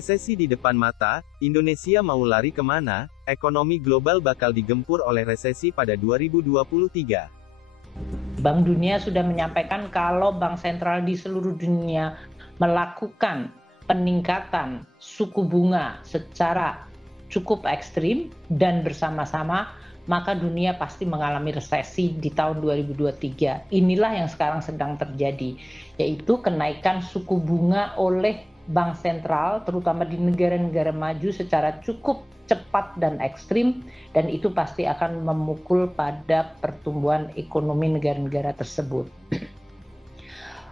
Resesi di depan mata, Indonesia mau lari kemana? Ekonomi global bakal digempur oleh resesi pada 2023. Bank Dunia sudah menyampaikan kalau bank sentral di seluruh dunia melakukan peningkatan suku bunga secara cukup ekstrim dan bersama-sama, maka dunia pasti mengalami resesi di tahun 2023. Inilah yang sekarang sedang terjadi, yaitu kenaikan suku bunga oleh bank sentral, terutama di negara-negara maju secara cukup cepat dan ekstrim, dan itu pasti akan memukul pada pertumbuhan ekonomi negara-negara tersebut.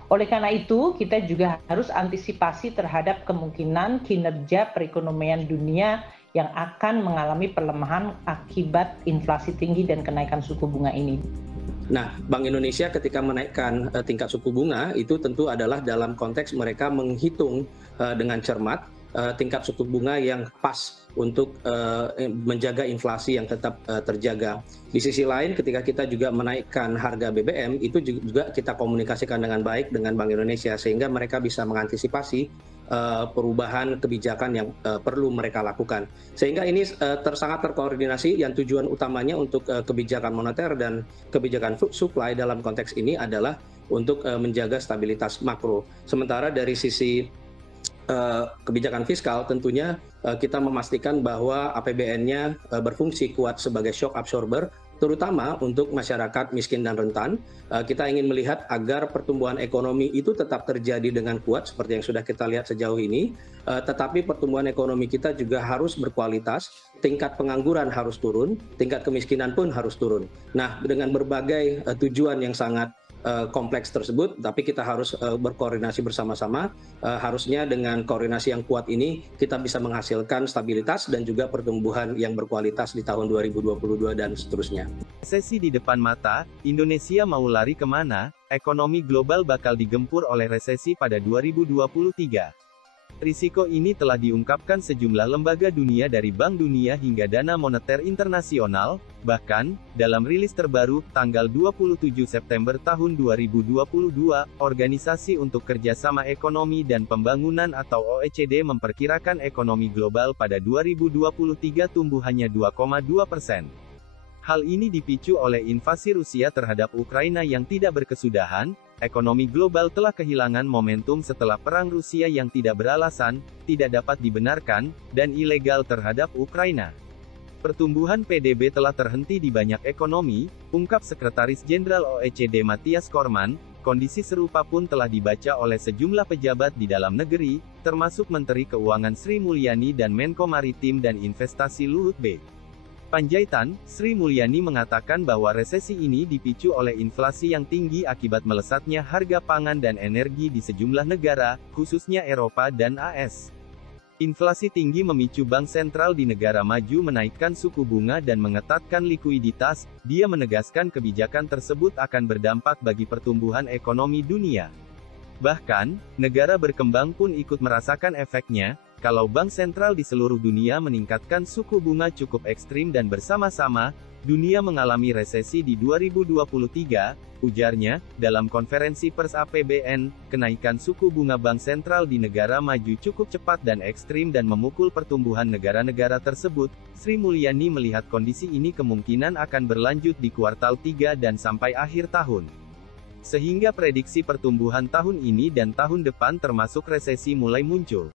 Oleh karena itu, kita juga harus antisipasi terhadap kemungkinan kinerja perekonomian dunia yang akan mengalami pelemahan akibat inflasi tinggi dan kenaikan suku bunga ini. Nah, Bank Indonesia ketika menaikkan tingkat suku bunga itu tentu adalah dalam konteks mereka menghitung dengan cermat tingkat suku bunga yang pas untuk menjaga inflasi yang tetap terjaga. Di sisi lain, ketika kita juga menaikkan harga BBM, itu juga kita komunikasikan dengan baik dengan Bank Indonesia sehingga mereka bisa mengantisipasi perubahan kebijakan yang perlu mereka lakukan. Sehingga ini sangat terkoordinasi, yang tujuan utamanya untuk kebijakan moneter dan kebijakan supply dalam konteks ini adalah untuk menjaga stabilitas makro. Sementara dari sisi kebijakan fiskal tentunya kita memastikan bahwa APBN-nya berfungsi kuat sebagai shock absorber, terutama untuk masyarakat miskin dan rentan. Kita ingin melihat agar pertumbuhan ekonomi itu tetap terjadi dengan kuat seperti yang sudah kita lihat sejauh ini, tetapi pertumbuhan ekonomi kita juga harus berkualitas, tingkat pengangguran harus turun, tingkat kemiskinan pun harus turun. Nah, dengan berbagai tujuan yang sangat kompleks tersebut, tapi kita harus berkoordinasi bersama-sama. Harusnya dengan koordinasi yang kuat ini kita bisa menghasilkan stabilitas dan juga pertumbuhan yang berkualitas di tahun 2022 dan seterusnya. Resesi di depan mata, Indonesia mau lari kemana? Ekonomi global bakal digempur oleh resesi pada 2023. Risiko ini telah diungkapkan sejumlah lembaga dunia dari Bank Dunia hingga Dana Moneter Internasional. Bahkan, dalam rilis terbaru, tanggal 27 September tahun 2022, Organisasi untuk Kerjasama Ekonomi dan Pembangunan atau OECD memperkirakan ekonomi global pada 2023 tumbuh hanya 2,2%. Hal ini dipicu oleh invasi Rusia terhadap Ukraina yang tidak berkesudahan. Ekonomi global telah kehilangan momentum setelah perang Rusia yang tidak beralasan, tidak dapat dibenarkan, dan ilegal terhadap Ukraina. Pertumbuhan PDB telah terhenti di banyak ekonomi, ungkap Sekretaris Jenderal OECD Mathias Cormann. Kondisi serupa pun telah dibaca oleh sejumlah pejabat di dalam negeri, termasuk Menteri Keuangan Sri Mulyani dan Menko Maritim dan Investasi Luhut B. Panjaitan. Sri Mulyani mengatakan bahwa resesi ini dipicu oleh inflasi yang tinggi akibat melesatnya harga pangan dan energi di sejumlah negara, khususnya Eropa dan AS. Inflasi tinggi memicu bank sentral di negara maju menaikkan suku bunga dan mengetatkan likuiditas. Dia menegaskan kebijakan tersebut akan berdampak bagi pertumbuhan ekonomi dunia. Bahkan, negara berkembang pun ikut merasakan efeknya. Kalau bank sentral di seluruh dunia meningkatkan suku bunga cukup ekstrim dan bersama-sama, dunia mengalami resesi di 2023, ujarnya, dalam konferensi pers APBN, kenaikan suku bunga bank sentral di negara maju cukup cepat dan ekstrim dan memukul pertumbuhan negara-negara tersebut. Sri Mulyani melihat kondisi ini kemungkinan akan berlanjut di kuartal 3 dan sampai akhir tahun. Sehingga prediksi pertumbuhan tahun ini dan tahun depan termasuk resesi mulai muncul.